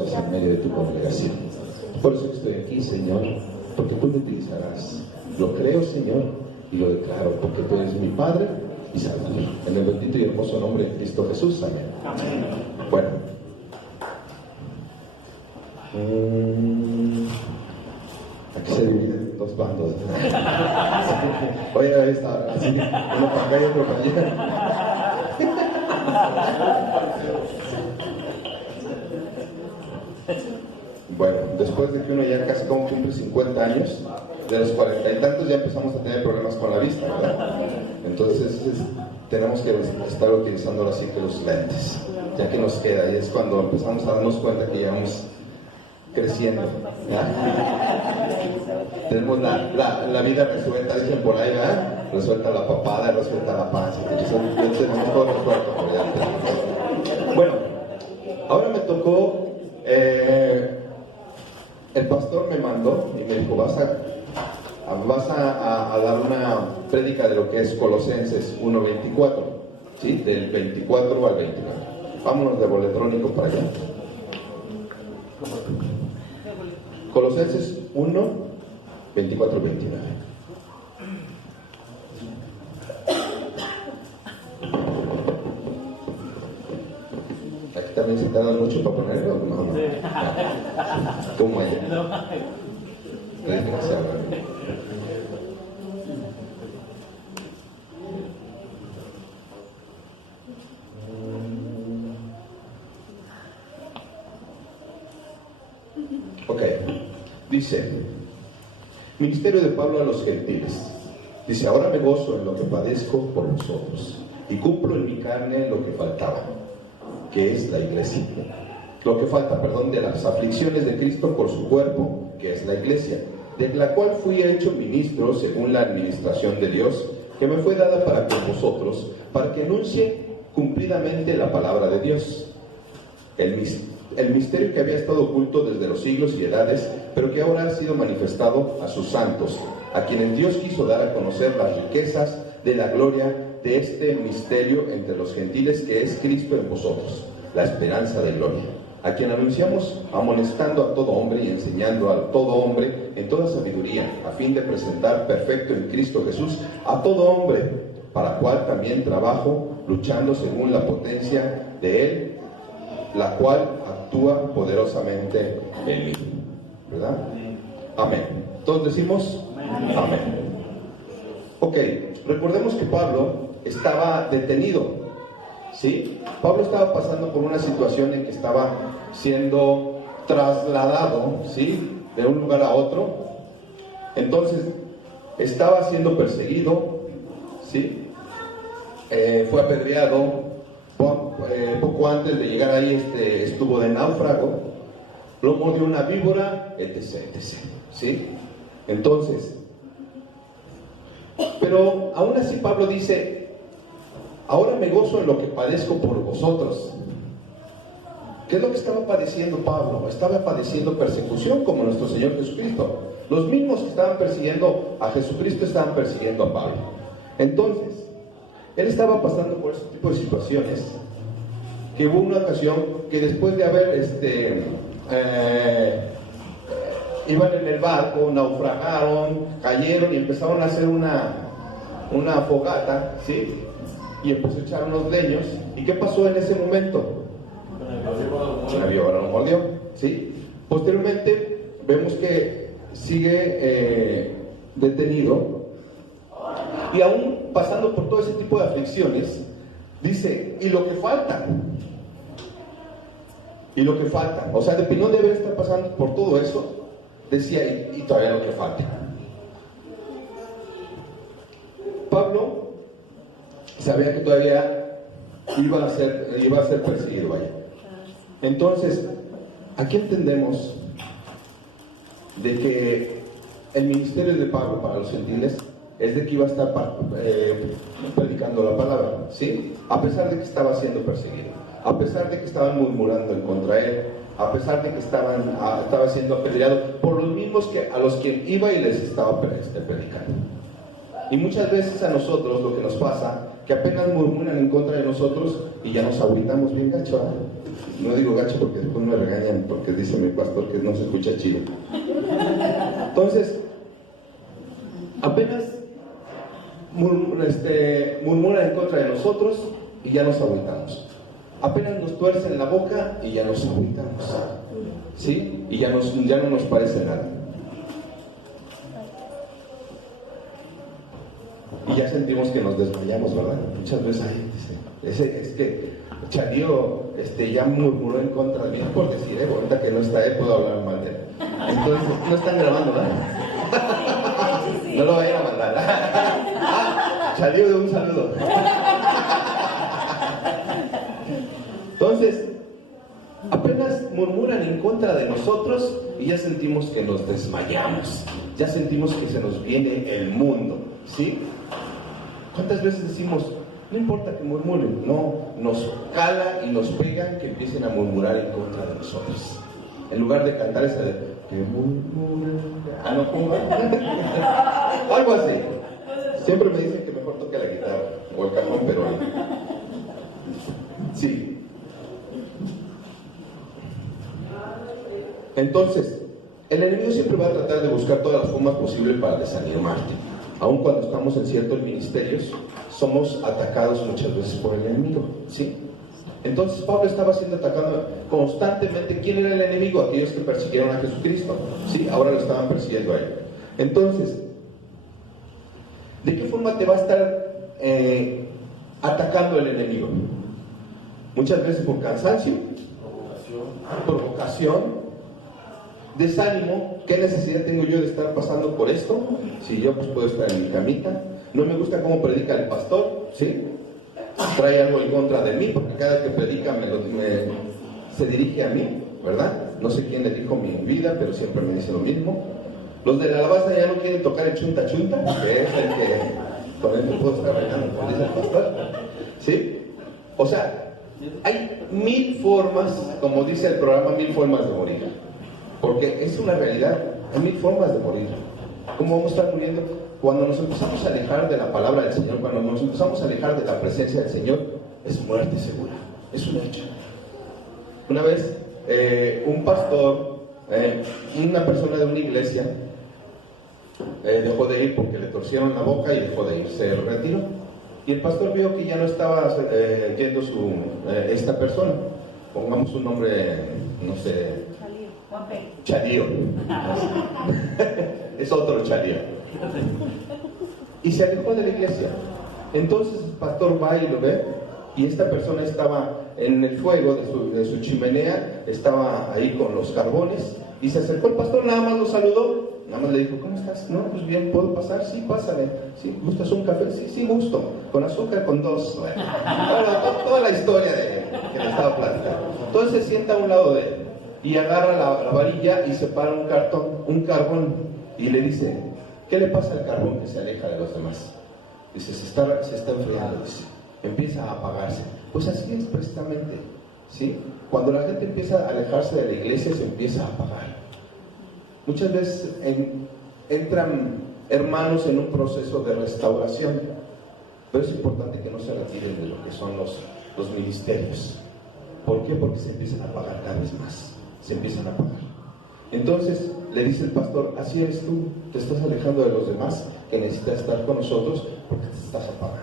en medio de tu congregación. Por eso estoy aquí, Señor, porque tú me utilizarás. Lo creo, Señor, y lo declaro, porque tú eres mi Padre y Salvador. En el bendito y hermoso nombre de Cristo Jesús. Amén. Amén. Bueno. Aquí se dividen dos bandos. Oye, ahí está, así, uno para acá y otro para allá. Bueno, después de que uno ya casi como cumple 50 años, de los 40 y tantos ya empezamos a tener problemas con la vista, ¿verdad? Entonces tenemos que estar utilizando así que los lentes, ya que nos queda, y es cuando empezamos a darnos cuenta que ya vamos creciendo, ¿verdad? Tenemos la vida resuelta, dicen por ahí, ¿verdad? Resuelta la papada, resuelta la panza, entonces tenemos todo resuelto por allá. Bueno, ahora me tocó, el pastor me mandó y me dijo, vas a dar una prédica de lo que es Colosenses 1:24, ¿sí? Del 24 al 29. Vámonos de boletrónico para allá. Colosenses 1, 24 al 29. Aquí también se tarda mucho para ponerlo, ¿no? ¿Cómo allá? Ok, dice, ministerio de Pablo a los gentiles. Dice, ahora me gozo en lo que padezco por vosotros y cumplo en mi carne lo que faltaba, que es la iglesia. Lo que falta, de las aflicciones de Cristo por su cuerpo, que es la iglesia, de la cual fui hecho ministro según la administración de Dios, que me fue dada para con vosotros, para que anuncie cumplidamente la palabra de Dios. El misterio que había estado oculto desde los siglos y edades, pero que ahora ha sido manifestado a sus santos, a quienes Dios quiso dar a conocer las riquezas de la gloria de este misterio entre los gentiles, que es Cristo en vosotros, la esperanza de gloria, a quien anunciamos amonestando a todo hombre y enseñando a todo hombre en toda sabiduría, a fin de presentar perfecto en Cristo Jesús a todo hombre, para cual también trabajo, luchando según la potencia de Él, la cual actúa poderosamente en mí. ¿Verdad? Amén. ¿Todos decimos? Amén. Ok, recordemos que Pablo estaba detenido, ¿sí? Pablo estaba pasando por una situación en que estaba siendo trasladado, ¿sí? De un lugar a otro. Entonces, estaba siendo perseguido, ¿sí? Fue apedreado. Poco antes de llegar ahí estuvo de náufrago, lo mordió una víbora, etc. ¿Sí? Entonces, pero aún así Pablo dice, ahora me gozo en lo que padezco por vosotros. ¿Qué es lo que estaba padeciendo Pablo? Estaba padeciendo persecución como nuestro Señor Jesucristo. Los mismos que estaban persiguiendo a Jesucristo estaban persiguiendo a Pablo. Entonces, él estaba pasando por ese tipo de situaciones, que hubo una ocasión que después de haber iban en el barco, naufragaron, cayeron y empezaron a hacer una fogata, ¿sí? Y empezó a echar unos leños. ¿Y qué pasó en ese momento? La víbora lo mordió, ¿sí? Posteriormente vemos que sigue detenido. Y aún pasando por todo ese tipo de aflicciones, dice, y lo que falta, o sea, de no debe estar pasando por todo eso, decía, y todavía lo que falta. Pablo sabía que todavía iba a ser perseguido, vaya. Entonces, aquí entendemos de que el ministerio de Pablo para los gentiles es de que iba a estar predicando la palabra, ¿sí? A pesar de que estaba siendo perseguido, a pesar de que estaban murmurando en contra de él, a pesar de que estaba siendo apedreado por los mismos a los que iba y les estaba predicando. Y muchas veces a nosotros lo que nos pasa, que apenas murmuran en contra de nosotros y ya nos agüitamos bien gacho, ¿eh? No digo gacho porque después me regañan, porque dice mi pastor que no se escucha chido. Entonces, apenas murmuran en contra de nosotros y ya nos agüitamos. Apenas nos tuercen la boca y ya nos agüitamos, ¿sí? Y ya no nos parece nada. Y ya sentimos que nos desmayamos, ¿verdad? Muchas veces ahí dice, es que Chalío ya murmuró en contra de mí, por decir, ahorita que no está, puedo hablar mal de él. Entonces, no están grabando, ¿verdad? No lo vayan a mandar. Chalío, de un saludo. Entonces, apenas murmuran en contra de nosotros y ya sentimos que nos desmayamos, ya sentimos que se nos viene el mundo, ¿sí? ¿Cuántas veces decimos, no importa que murmuren? No, nos cala y nos pega que empiecen a murmurar en contra de nosotros. En lugar de cantar esa de, que murmuren, no, ¿cómo? Algo así. Siempre me dicen que mejor toque la guitarra o el cajón, pero sí. Entonces, el enemigo siempre va a tratar de buscar todas las formas posibles para desanimarte. Aun cuando estamos en ciertos ministerios, somos atacados muchas veces por el enemigo, ¿sí? Entonces Pablo estaba siendo atacado constantemente. ¿Quién era el enemigo? Aquellos que persiguieron a Jesucristo, ¿sí? Ahora lo estaban persiguiendo a él. Entonces, ¿de qué forma te va a estar atacando el enemigo? Muchas veces por cansancio, provocación, desánimo. ¿Qué necesidad tengo yo de estar pasando por esto? Si yo pues puedo estar en mi camita. No me gusta cómo predica el pastor, ¿sí? Trae algo en contra de mí, porque cada vez que predica se dirige a mí, ¿verdad? No sé quién le dijo mi vida, pero siempre me dice lo mismo. Los de la alabanza ya no quieren tocar el chunta chunta, que es el que con el que puedo estar bailando, como dice el pastor, ¿sí? O sea, hay 1000 formas, como dice el programa, 1000 formas de morir. Porque es una realidad, hay 1000 formas de morir. ¿Cómo vamos a estar muriendo? Cuando nos empezamos a alejar de la palabra del Señor, cuando nos empezamos a alejar de la presencia del Señor, es muerte segura, es un hecho. Una vez, un pastor, una persona de una iglesia, dejó de ir porque le torcieron la boca y dejó de ir, se retiró. Y el pastor vio que ya no estaba yendo esta persona, pongamos un nombre, no sé, Chalío. Es otro Chalío. Y se alejó de la iglesia. Entonces el pastor va y lo ve, y esta persona estaba en el fuego de su chimenea, estaba ahí con los carbones, y se acercó el pastor, nada más lo saludó, nada más le dijo, ¿cómo estás? No, pues bien, ¿puedo pasar? Sí, pásale. ¿Sí? ¿Gustas un café? Sí, sí, gusto. ¿Con azúcar? Con 2. Bueno, toda la historia que le estaba platicando. Entonces se sienta a un lado de él y agarra la varilla y separa un carbón, y le dice, ¿qué le pasa al carbón que se aleja de los demás? Dice, se está enfriando, dice, empieza a apagarse. Pues así es precisamente, ¿sí? Cuando la gente empieza a alejarse de la iglesia, se empieza a apagar. Muchas veces entran hermanos en un proceso de restauración, pero es importante que no se retiren de lo que son los ministerios. ¿Por qué? Porque se empiezan a apagar cada vez más, se empiezan a apagar. Entonces le dice el pastor, así eres tú, te estás alejando de los demás que necesitas estar con nosotros porque te estás apagando.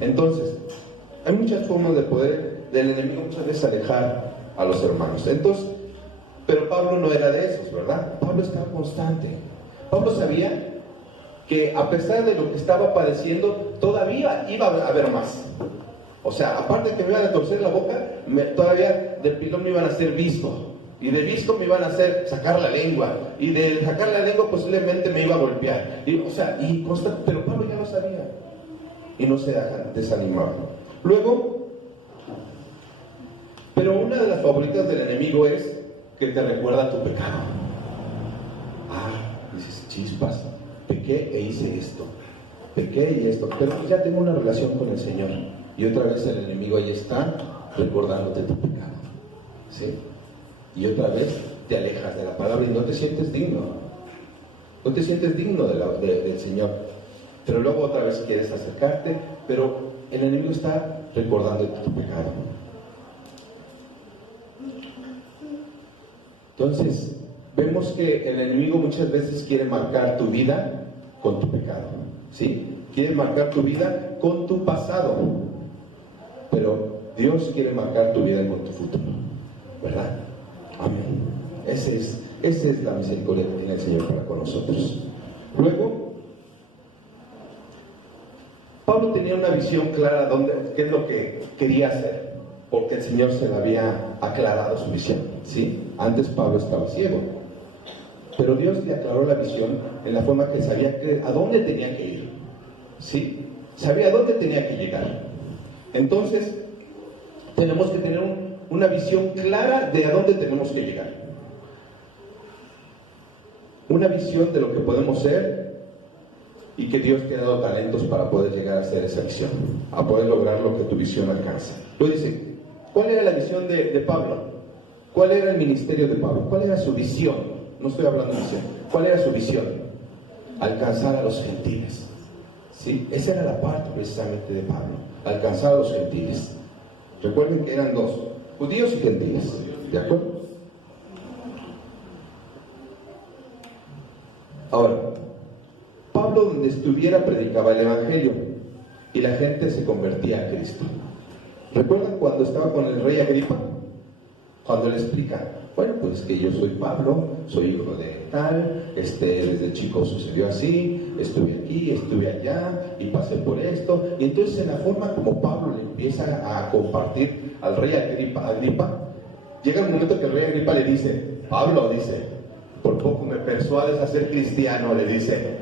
Entonces, hay muchas formas de poder del enemigo muchas veces alejar a los hermanos. Entonces, pero Pablo no era de esos, ¿verdad? Pablo estaba constante. Pablo sabía que a pesar de lo que estaba padeciendo, todavía iba a haber más. O sea, aparte de que me iban a torcer la boca, todavía de pilón me iban a hacer visco. Y de visco me iban a hacer sacar la lengua. Y de sacar la lengua posiblemente me iba a golpear. Pero Pablo ya lo sabía. Y no se desanimaba. Luego, pero una de las favoritas del enemigo es que te recuerda tu pecado. Dices, chispas, pequé e hice esto. Pequé y esto. Pero ya tengo una relación con el Señor. Y otra vez el enemigo ahí está recordándote tu pecado, ¿sí? Y otra vez te alejas de la palabra y no te sientes digno. No te sientes digno del Señor. pero luego otra vez quieres acercarte, pero el enemigo está recordándote tu pecado. Entonces, vemos que el enemigo muchas veces quiere marcar tu vida con tu pecado, ¿sí? Quiere marcar tu vida con tu pasado, pero Dios quiere marcar tu vida con tu futuro, ¿verdad? Amén. Esa es la misericordia que tiene el Señor para con nosotros. Luego, Pablo tenía una visión clara de qué es lo que quería hacer, porque el Señor se le había aclarado su visión, ¿sí? Antes Pablo estaba ciego, pero Dios le aclaró la visión en la forma que sabía a dónde tenía que ir, ¿sí? Sabía a dónde tenía que llegar. Entonces, tenemos que tener una visión clara de a dónde tenemos que llegar. Una visión de lo que podemos ser y que Dios te ha dado talentos para poder llegar a hacer esa visión, a poder lograr lo que tu visión alcanza. Lo dice, ¿cuál era la visión de Pablo? ¿Cuál era el ministerio de Pablo? ¿Cuál era su visión? No estoy hablando de visión. ¿Cuál era su visión? Alcanzar a los gentiles. ¿Sí? Esa era la parte precisamente de Pablo, alcanzar a los gentiles. Recuerden que eran dos, judíos y gentiles, ¿de acuerdo? Ahora, Pablo donde estuviera predicaba el evangelio y la gente se convertía a Cristo. ¿Recuerdan cuando estaba con el rey Agripa? Cuando le explica, bueno, pues que yo soy Pablo, soy hijo de tal, desde chico sucedió así, estuve aquí, estuve allá y pasé por esto. Y entonces en la forma como Pablo le empieza a compartir al rey Agripa, llega un momento que el rey Agripa le dice, Pablo, dice, por poco me persuades a ser cristiano, le dice.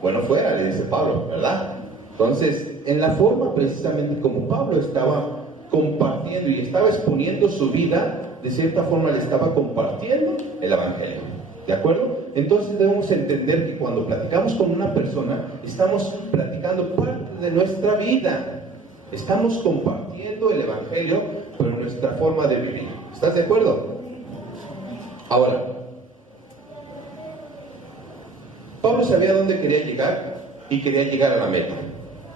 Bueno, fuera, le dice Pablo, ¿verdad? Entonces, en la forma precisamente como Pablo estaba compartiendo y estaba exponiendo su vida, de cierta forma le estaba compartiendo el evangelio, ¿de acuerdo? Entonces debemos entender que cuando platicamos con una persona, estamos platicando parte de nuestra vida, estamos compartiendo el evangelio, pero nuestra forma de vivir. ¿Estás de acuerdo? Ahora, Pablo sabía dónde quería llegar y quería llegar a la meta,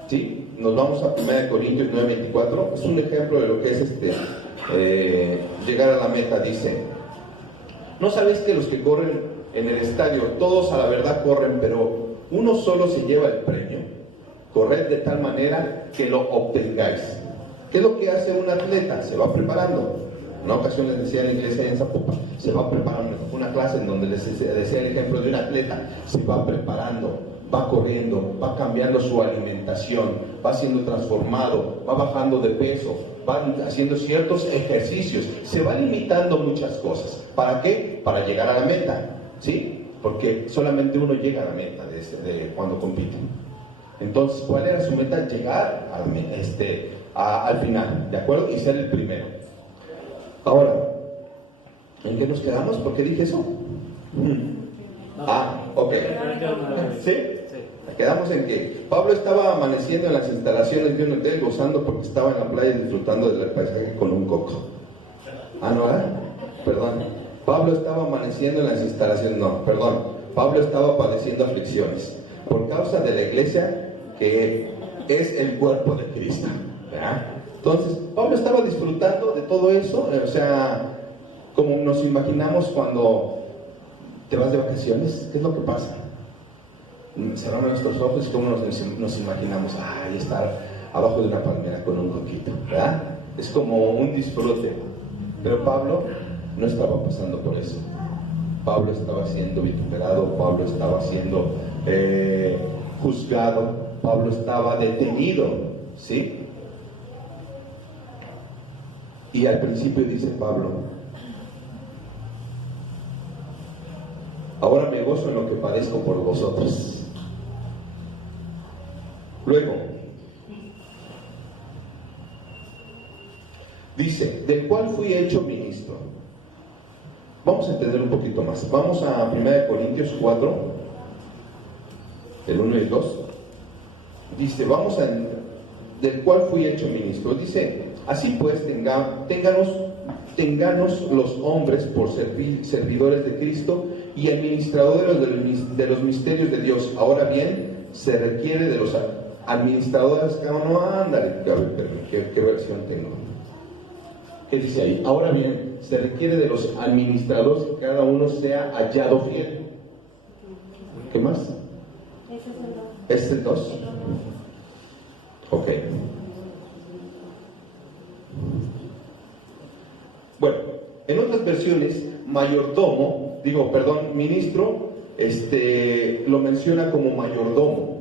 ¿sí? Nos vamos a 1 Corintios 9:24, es un ejemplo de lo que es llegar a la meta. Dice, ¿no sabéis que los que corren en el estadio, todos a la verdad corren, pero uno solo se lleva el premio? Corred de tal manera que lo obtengáis. ¿Qué es lo que hace un atleta? Se va preparando. Una ocasión les decía en la iglesia en Zapopan, se va preparando. Una clase en donde les decía el ejemplo de un atleta, se va preparando, va corriendo, va cambiando su alimentación, va siendo transformado, va bajando de peso, va haciendo ciertos ejercicios, se va limitando muchas cosas. ¿Para qué? Para llegar a la meta, ¿sí? Porque solamente uno llega a la meta de cuando compite. Entonces, ¿cuál era su meta? Llegar a la meta, al final, ¿de acuerdo? Y ser el primero. Ahora, ¿en qué nos quedamos? ¿Por qué dije eso? Ok. ¿Sí? Quedamos en que Pablo estaba amaneciendo en las instalaciones de un hotel gozando porque estaba en la playa disfrutando del paisaje con un coco. Perdón. Pablo estaba amaneciendo en las instalaciones, Pablo estaba padeciendo aflicciones por causa de la iglesia que es el cuerpo de Cristo, ¿verdad? Entonces, Pablo estaba disfrutando de todo eso, o sea, como nos imaginamos cuando te vas de vacaciones, ¿qué es lo que pasa? Cerramos nuestros ojos y cómo nos imaginamos, estar abajo de una palmera con un coquito, ¿verdad? Es como un disfrute. Pero Pablo no estaba pasando por eso. Pablo estaba siendo vituperado, Pablo estaba siendo juzgado, Pablo estaba detenido, ¿sí? Y al principio dice Pablo, ahora me gozo en lo que padezco por vosotros. Luego, dice, del cual fui hecho ministro. Vamos a entender un poquito más. Vamos a 1 Corintios 4, el 1 y el 2. Dice, del cual fui hecho ministro. Dice, así pues, ténganos los hombres por servidores de Cristo y administradores de los misterios de Dios. Ahora bien, se requiere de los administradores, cada uno, ándale, a ver, ¿qué versión tengo? ¿Qué dice ahí? Ahora bien, se requiere de los administradores que cada uno sea hallado fiel. ¿Qué más? Ese es el 2. Ok. Bueno, en otras versiones, mayordomo, ministro, lo menciona como mayordomo.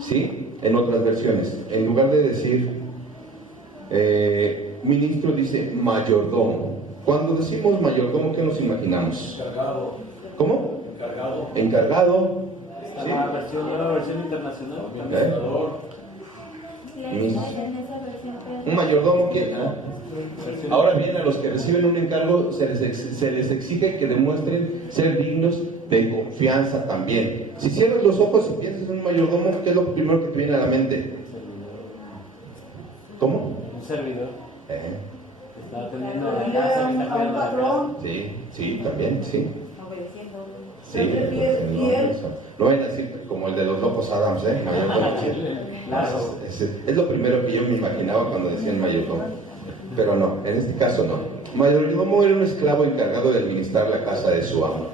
¿Sí? En otras versiones. En lugar de decir ministro, dice mayordomo. Cuando decimos mayordomo, ¿qué nos imaginamos? Encargado. ¿Cómo? Encargado. Encargado. ¿Sí? Nueva versión internacional. Administrador. Un mayordomo, ¿quién? Ahora bien, a los que reciben un encargo se les exige que demuestren ser dignos de confianza también. Si cierras los ojos y piensas en un mayordomo, ¿qué es lo primero que te viene a la mente? ¿Cómo? Un servidor. Está atendiendo la casa, está cuidando la casa. Sí, también, sí. Sí, no vayan a decir como el de los locos Adams, mayordomo. Es lo primero que yo me imaginaba cuando decían mayordomo. Pero no, en este caso no. Mayordomo era un esclavo encargado de administrar la casa de su amo,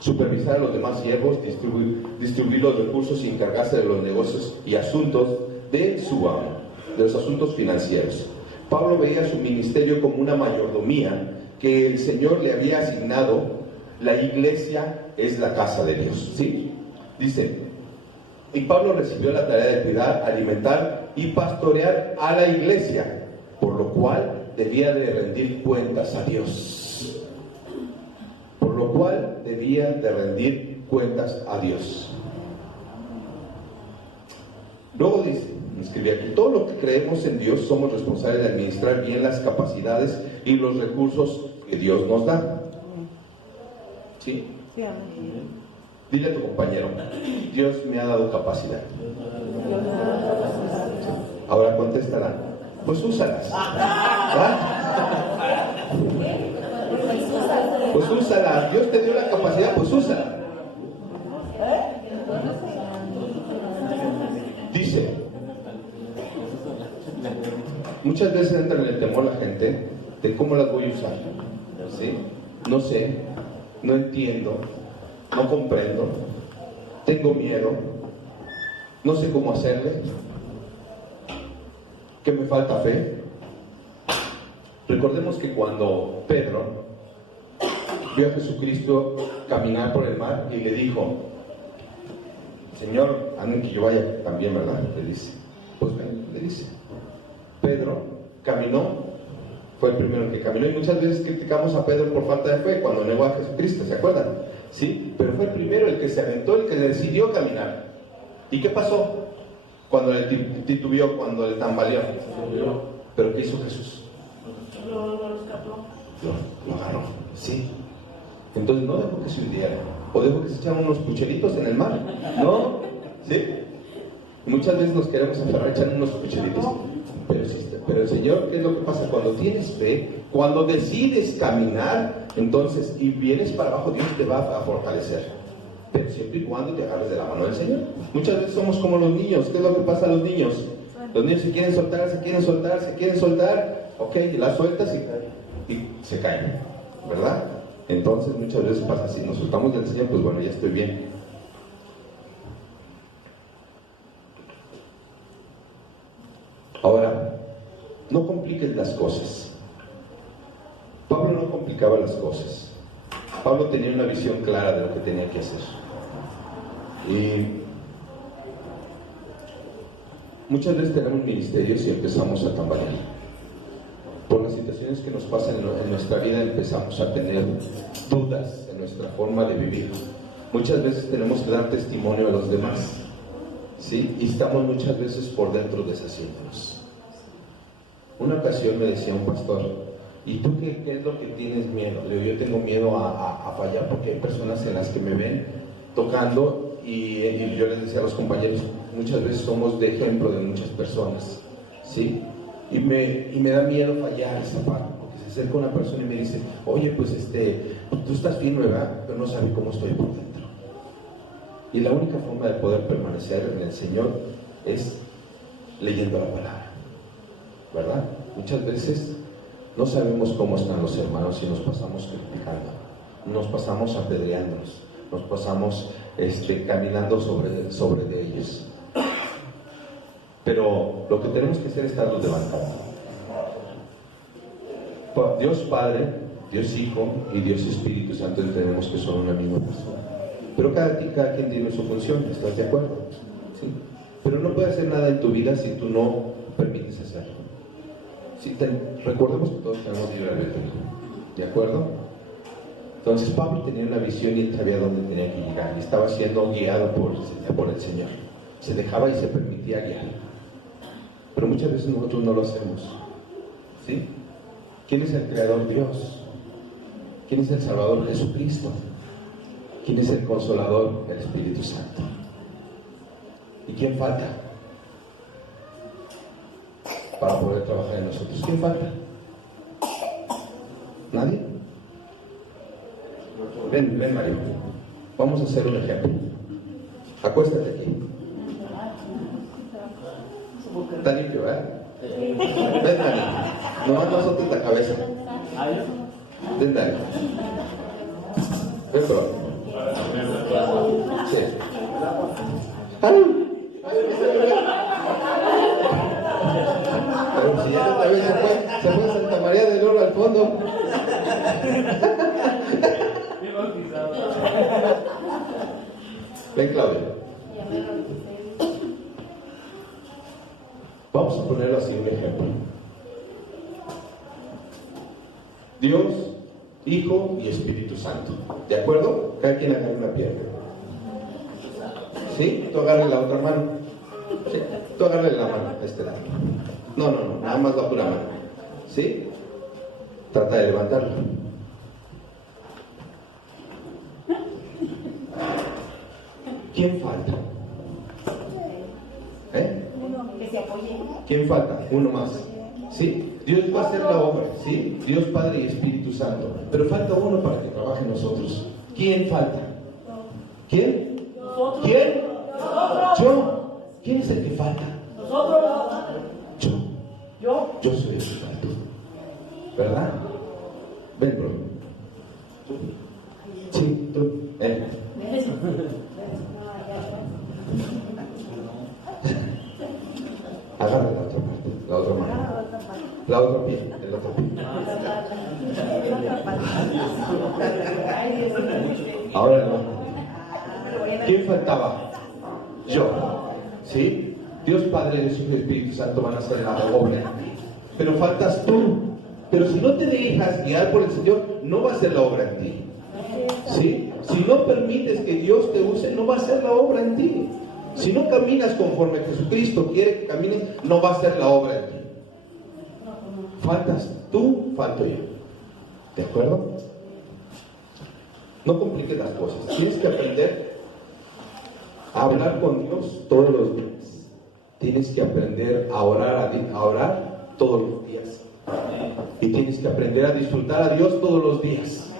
supervisar a los demás siervos, distribuir los recursos y encargarse de los negocios y asuntos de su amo, de los asuntos financieros. Pablo veía su ministerio como una mayordomía que el Señor le había asignado. La iglesia es la casa de Dios, ¿sí? Dice, y Pablo recibió la tarea de cuidar, alimentar y pastorear a la iglesia, por lo cual debía de rendir cuentas a Dios. Por lo cual debía de rendir cuentas a Dios. Luego dice, escribí aquí, todo lo que creemos en Dios somos responsables de administrar bien las capacidades y los recursos que Dios nos da. ¿Sí? Sí, amén. Dile a tu compañero, Dios me ha dado capacidad. Ahora contestará, pues úsalas. Pues úsala. Dios te dio la capacidad, pues úsala. Dice, muchas veces entra en el temor la gente de cómo las voy a usar. ¿Sí? No sé, no entiendo, no comprendo, tengo miedo, no sé cómo hacerle, que me falta fe. Recordemos que cuando Pedro vio a Jesucristo caminar por el mar y le dijo, Señor, anden que yo vaya también, ¿verdad? Le dice, pues ven, le dice. Pedro caminó, fue el primero que caminó, y muchas veces criticamos a Pedro por falta de fe cuando negó a Jesucristo, ¿se acuerdan? Sí, pero fue el primero, el que se aventó, el que decidió caminar. ¿Y qué pasó? Cuando le titubeó, cuando le tambaleó. ¿Pero qué hizo Jesús? Lo agarró, sí. Entonces no dejó que se hundiera, o dejó que se echaran unos pucheritos en el mar, ¿no? ¿Sí? Muchas veces nos queremos aferrar echando unos pucheritos, pero el Señor, ¿qué es lo que pasa? Cuando tienes fe, cuando decides caminar, entonces, y vienes para abajo, Dios te va a fortalecer, pero siempre y cuando te agarres de la mano del Señor. Muchas veces somos como los niños. ¿Qué es lo que pasa a los niños? Los niños se quieren soltar, ok, y las sueltas y se caen, ¿verdad? Entonces muchas veces pasa así, nos soltamos del Señor, pues bueno, ya estoy bien. Ahora, no compliques las cosas. Pablo no complicaba las cosas. Pablo tenía una visión clara de lo que tenía que hacer. Y muchas veces tenemos ministerios y empezamos a tambalear. Por las situaciones que nos pasan en nuestra vida empezamos a tener dudas en nuestra forma de vivir. Muchas veces tenemos que dar testimonio a los demás, ¿sí? Y estamos muchas veces por dentro deshaciéndonos. Una ocasión me decía un pastor, ¿y tú qué es lo que tienes miedo? Le digo, yo tengo miedo a fallar porque hay personas en las que me ven tocando y yo les decía a los compañeros, muchas veces somos de ejemplo de muchas personas, ¿sí? Y me da miedo fallar esa parte, porque se acerca una persona y me dice, oye, pues tú estás firme, ¿verdad? Pero no sabe cómo estoy por dentro. Y la única forma de poder permanecer en el Señor es leyendo la palabra, ¿verdad? Muchas veces no sabemos cómo están los hermanos y nos pasamos criticando, nos pasamos apedreándonos, nos pasamos caminando sobre de ellos. Pero lo que tenemos que hacer es estarlos levantando. Dios Padre, Dios Hijo y Dios Espíritu Santo entendemos que son una misma persona. Pero cada quien tiene su función, ¿estás de acuerdo? ¿Sí? Pero no puedes hacer nada en tu vida si tú no permites hacerlo. ¿Sí? Recordemos que todos tenemos libre albedrío, ¿de acuerdo? Entonces Pablo tenía una visión y él sabía dónde tenía que llegar y estaba siendo guiado por el Señor. Se dejaba y se permitía guiar. Pero muchas veces nosotros no lo hacemos. ¿Sí? ¿Quién es el Creador? Dios. ¿Quién es el Salvador? Jesucristo. ¿Quién es el Consolador? El Espíritu Santo. ¿Y quién falta para poder trabajar en nosotros? ¿Quién falta? ¿Nadie? Ven Mario. Vamos a hacer un ejemplo. Acuéstate aquí. Está limpio, ¿verdad? Ven, Dani. Nomás no soltes la cabeza. Ven, Dani. Ven, bro. Sí. ¡Ay! Pero si ya otra vez se fue Santa María del Oro al fondo. Ven, Claudia. Vamos a ponerlo así, un ejemplo. Dios, Hijo y Espíritu Santo. ¿De acuerdo? Cada quien agarra una pierna. ¿Sí? Tú agarre la otra mano. ¿Sí? Tú agarre la mano a este lado. No, nada más la pura mano. ¿Sí? Trata de levantarlo. ¿Quién falta? Que se apoye. ¿Quién falta? Uno más. ¿Sí? Dios va a hacer la obra, ¿sí? Dios Padre y Espíritu Santo. Pero falta uno para que trabaje en nosotros. ¿Quién falta? ¿Quién? Nosotros. ¿Quién? Nosotros. Yo. ¿Quién es el que falta? Nosotros. Yo. Yo soy el que falta. ¿Verdad? Ven, bro. Sí, tú. Agarra la otra parte, la otra mano. La otra pie, el otro pie. Ahora no. ¿Quién faltaba? Yo. ¿Sí? Dios Padre, Dios Hijo y Espíritu Santo van a hacer la obra. Pero faltas tú. Pero si no te dejas guiar por el Señor, no va a hacer la obra en ti. ¿Sí? Si no permites que Dios te use, no va a hacer la obra en ti. Si no caminas conforme Jesucristo quiere que camines, no va a hacer la obra en ti. Faltas tú, falto yo. ¿De acuerdo? No compliques las cosas. Tienes que aprender a hablar con Dios todos los días. Tienes que aprender a orar todos los días. Y tienes que aprender a disfrutar a Dios todos los días.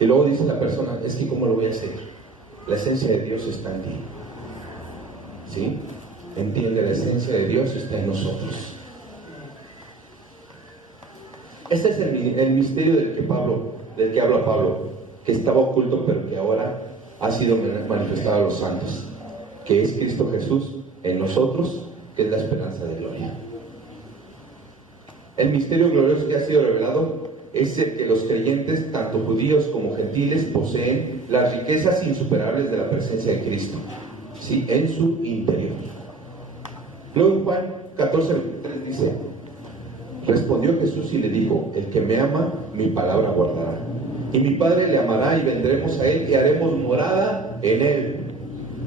Y luego dice la persona, es que ¿cómo lo voy a hacer? La esencia de Dios está en ti. ¿Sí? Entiende, la esencia de Dios está en nosotros. Este es el misterio del que habla Pablo, que estaba oculto pero que ahora ha sido manifestado a los santos, que es Cristo Jesús en nosotros, que es la esperanza de gloria. El misterio glorioso que ha sido revelado es el que los creyentes, tanto judíos como gentiles, poseen las riquezas insuperables de la presencia de Cristo, ¿sí? En su interior. Luego en Juan 14:23 dice: respondió Jesús y le dijo, el que me ama, mi palabra guardará, y mi Padre le amará, y vendremos a él y haremos morada en él.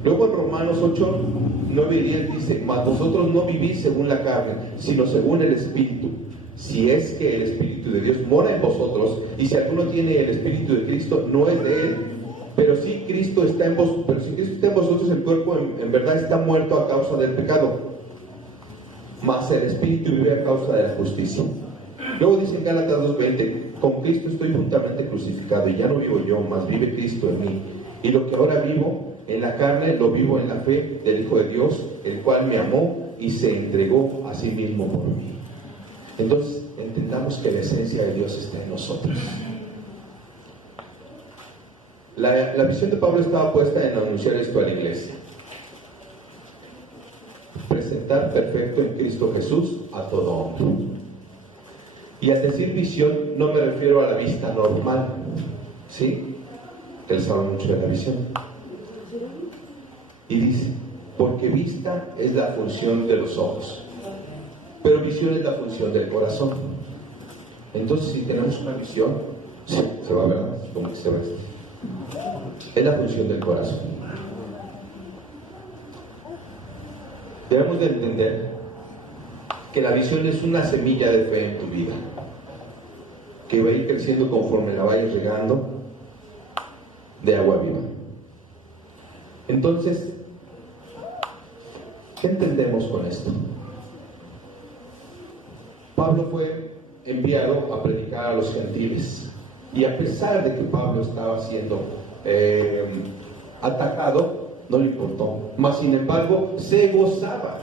Luego en Romanos 8:9 y 10 dice: mas vosotros no vivís según la carne, sino según el Espíritu, si es que el Espíritu de Dios mora en vosotros. Y si alguno tiene el Espíritu de Cristo, no es de él. Pero si Cristo está en vosotros, el cuerpo en verdad está muerto a causa del pecado, mas el Espíritu vive a causa de la justicia. Luego dice en Gálatas 2:20, con Cristo estoy juntamente crucificado y ya no vivo yo, mas vive Cristo en mí. Y lo que ahora vivo en la carne, lo vivo en la fe del Hijo de Dios, el cual me amó y se entregó a sí mismo por mí. Entonces, entendamos que la esencia de Dios está en nosotros. La visión de Pablo estaba puesta en anunciar esto a la iglesia: presentar perfecto en Cristo Jesús a todo hombre. Y al decir visión, no me refiero a la vista normal, ¿sí? Él sabe mucho de la visión. Y dice, porque vista es la función de los ojos, pero visión es la función del corazón. Entonces, si tenemos una visión, sí, se va a ver, como que se ve. Es la función del corazón. Debemos de entender que la visión es una semilla de fe en tu vida, que va a ir creciendo conforme la vayas regando de agua viva. Entonces, ¿qué entendemos con esto? Pablo fue enviado a predicar a los gentiles, y a pesar de que Pablo estaba siendo atacado, no le importó, mas sin embargo se gozaba.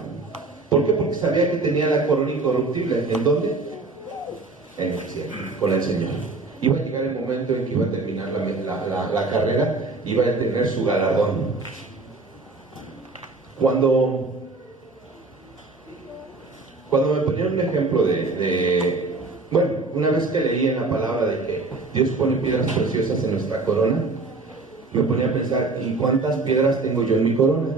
¿Por qué? Porque sabía que tenía la corona incorruptible. ¿En dónde? En el cielo, con el Señor. Iba a llegar el momento en que iba a terminar la carrera, iba a tener su galardón. Cuando me ponían un ejemplo bueno, una vez que leí en la palabra de que Dios pone piedras preciosas en nuestra corona, me ponía a pensar, ¿y cuántas piedras tengo yo en mi corona?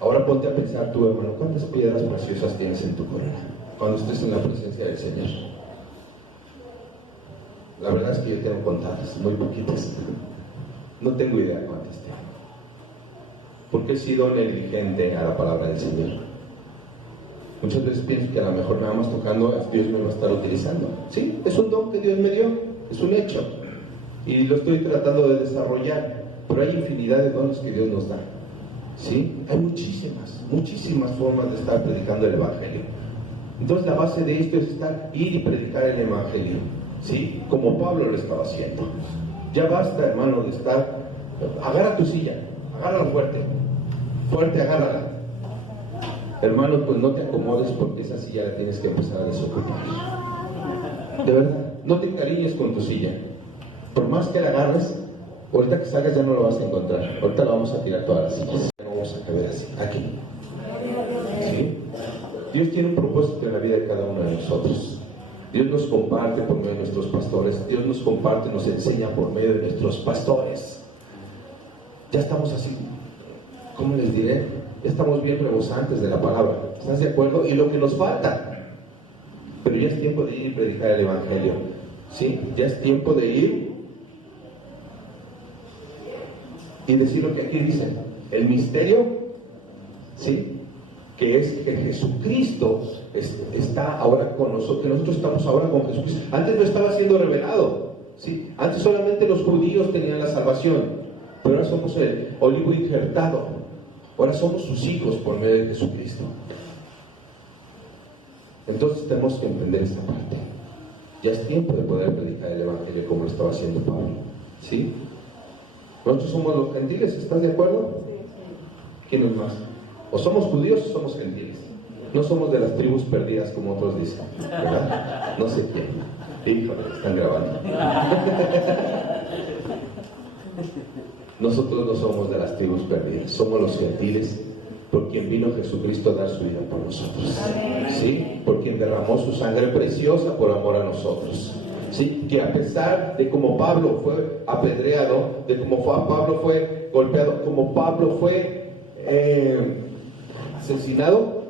Ahora ponte a pensar tú, hermano, ¿cuántas piedras preciosas tienes en tu corona cuando estés en la presencia del Señor? La verdad es que yo tengo contadas, muy poquitas. No tengo idea cuántas tengo, porque he sido negligente a la palabra del Señor. Muchas veces pienso que a lo mejor nada más tocando, Dios me va a estar utilizando. Sí, es un don que Dios me dio, es un hecho, y lo estoy tratando de desarrollar, pero hay infinidad de dones que Dios nos da. ¿Sí? Hay muchísimas formas de estar predicando el Evangelio. Entonces la base de esto es ir y predicar el Evangelio, ¿sí? Como Pablo lo estaba haciendo. Ya basta, hermano, de estar, agarra tu silla, agárrala fuerte, agárrala. Hermano, pues no te acomodes, porque esa silla la tienes que empezar a desocupar. De verdad, no te encariñes con tu silla. Por más que la agarres, ahorita que salgas ya no lo vas a encontrar. Ahorita la vamos a tirar todas las sillas. Ya no vamos a caber así, aquí. ¿Sí? Dios tiene un propósito en la vida de cada uno de nosotros. Dios nos comparte por medio de nuestros pastores. Dios nos comparte, nos enseña por medio de nuestros pastores. Ya estamos así, ¿cómo les diré? Ya estamos bien rebosantes de la palabra. ¿Estás de acuerdo? Y lo que nos falta. Pero ya es tiempo de ir y predicar el Evangelio. ¿Sí? Ya es tiempo de ir y decir lo que aquí dice, el misterio, ¿sí? Que es que Jesucristo está ahora con nosotros, que nosotros estamos ahora con Jesucristo. Antes no estaba siendo revelado, ¿sí? Antes solamente los judíos tenían la salvación, pero ahora somos el olivo injertado, ahora somos sus hijos por medio de Jesucristo. Entonces tenemos que entender esta parte. Ya es tiempo de poder predicar el Evangelio como lo estaba haciendo Pablo, ¿sí? Nosotros somos los gentiles, ¿estás de acuerdo? ¿Quiénes más? O somos judíos o somos gentiles. No somos de las tribus perdidas como otros dicen, ¿verdad? No sé quién. Híjole, están grabando. Nosotros no somos de las tribus perdidas, somos los gentiles, por quien vino Jesucristo a dar su vida por nosotros. ¿Sí? Por quien derramó su sangre preciosa por amor a nosotros. ¿Sí? Que a pesar de como Pablo fue apedreado, de como Pablo fue golpeado, como Pablo fue asesinado,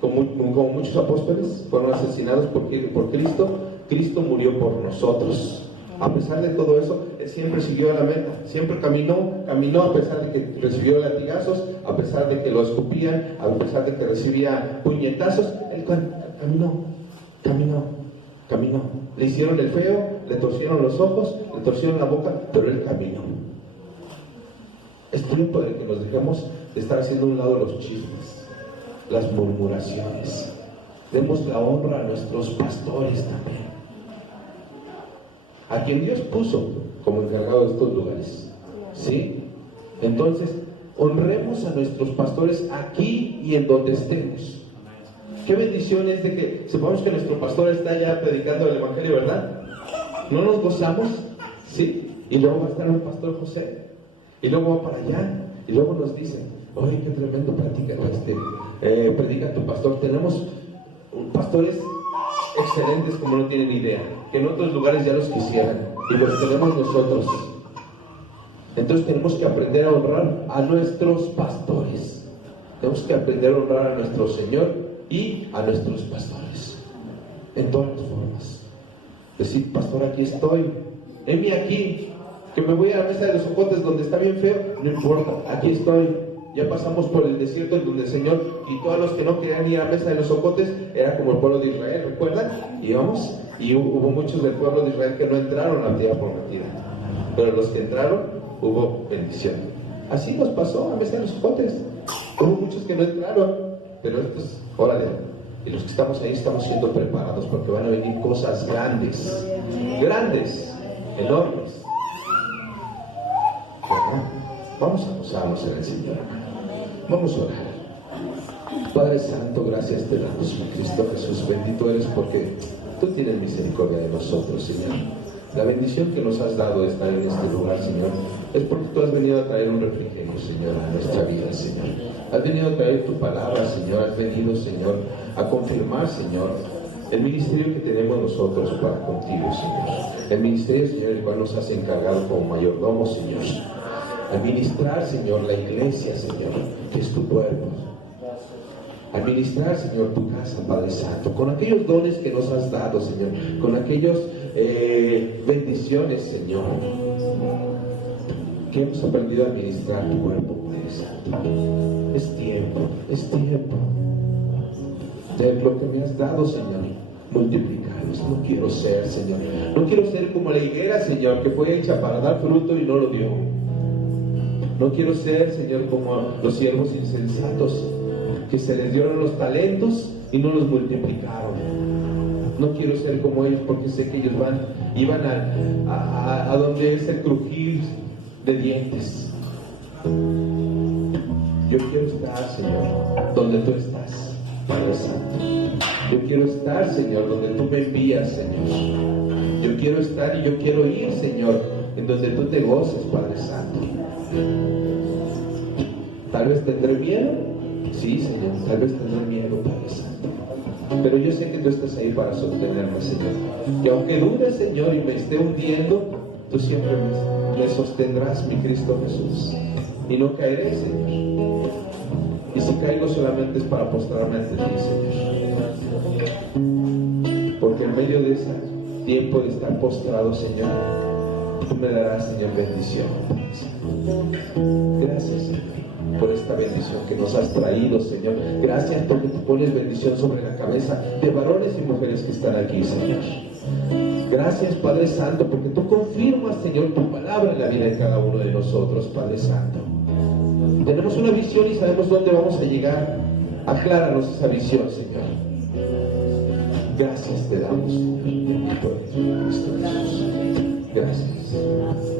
como muchos apóstoles fueron asesinados por Cristo, Cristo murió por nosotros. A pesar de todo eso, Él siempre siguió a la meta, siempre caminó a pesar de que recibió latigazos, a pesar de que lo escupían, a pesar de que recibía puñetazos, Él caminó. Le hicieron el feo, le torcieron los ojos, le torcieron la boca, pero Él caminó. Es tiempo de que nos dejemos de estar haciendo a un lado los chismes, las murmuraciones. demos la honra a nuestros pastores también, a quien Dios puso como encargado de estos lugares, ¿sí? Entonces, honremos a nuestros pastores aquí y en donde estemos. Qué bendición es de que sepamos que nuestro pastor está ya predicando el Evangelio, ¿verdad? ¿No nos gozamos? ¿Sí? Y luego va a estar un pastor José, y luego va para allá, y luego nos dicen, oye, qué tremendo predica tu pastor. Tenemos pastores excelentes como no tienen idea, que en otros lugares ya los quisieran, y los tenemos nosotros. Entonces tenemos que aprender a honrar a nuestros pastores, tenemos que aprender a honrar a nuestro Señor y a nuestros pastores en todas las formas. Decir, pastor, aquí estoy, heme aquí, que me voy a la mesa de los ocotes donde está bien feo, no importa, aquí estoy. Ya pasamos por el desierto en donde el Señor quitó a los que no querían ir a la mesa de los ocotes, era como el pueblo de Israel, ¿recuerdan? Íbamos, y hubo muchos del pueblo de Israel que no entraron a la tierra prometida, pero los que entraron, hubo bendición. Así nos pasó a la mesa de los ocotes, hubo muchos que no entraron, pero estos, órale, y los que estamos ahí estamos siendo preparados porque van a venir cosas grandes, grandes, enormes. ¿Verdad? Vamos a gozarnos en el Señor. Vamos a orar. Padre Santo, gracias te damos, mi Cristo Jesús. Bendito eres porque tú tienes misericordia de nosotros, Señor. La bendición que nos has dado de estar en este lugar, Señor, es porque tú has venido a traer un refrigerio, Señor, a nuestra vida, Señor. Has venido a traer tu palabra, Señor. Has venido, Señor, a confirmar, Señor, el ministerio que tenemos nosotros para contigo, Señor. El ministerio, Señor, el cual nos has encargado como mayordomo, Señor. Administrar, Señor, la iglesia, Señor, que es tu cuerpo. Administrar, Señor, tu casa, Padre Santo, con aquellos dones que nos has dado, Señor, con aquellas bendiciones, Señor, que hemos aprendido a administrar tu cuerpo, Padre Santo. Es tiempo de lo que me has dado, Señor, multiplicarlos. No quiero ser, Señor, no quiero ser como la higuera, Señor, que fue hecha para dar fruto y no lo dio. No quiero ser, Señor, como los siervos insensatos, que se les dieron los talentos y no los multiplicaron. No quiero ser como ellos, porque sé que ellos iban a donde es el crujir de dientes. Yo quiero estar, Señor, donde tú estás, Padre Santo. Yo quiero estar, Señor, donde tú me envías, Señor. Yo quiero estar y yo quiero ir, Señor, en donde tú te goces, Padre Santo. Tal vez tendré miedo, sí, Señor, tal vez tendré miedo, Padre Santo, pero yo sé que tú estás ahí para sostenerme, Señor. Que aunque dude, Señor, y me esté hundiendo, tú siempre me sostendrás, mi Cristo Jesús, y no caeré, Señor. Y si caigo solamente es para postrarme ante ti, Señor, porque en medio de ese tiempo de estar postrado, Señor, tú me darás, Señor, bendición. Gracias, Señor, por esta bendición que nos has traído, Señor. Gracias porque tú pones bendición sobre la cabeza de varones y mujeres que están aquí, Señor. Gracias, Padre Santo, porque tú confirmas, Señor, tu palabra en la vida de cada uno de nosotros, Padre Santo. Tenemos una visión y sabemos dónde vamos a llegar. Acláranos esa visión, Señor. Gracias te damos, Señor. Bendito eres, Cristo Jesús. Gracias.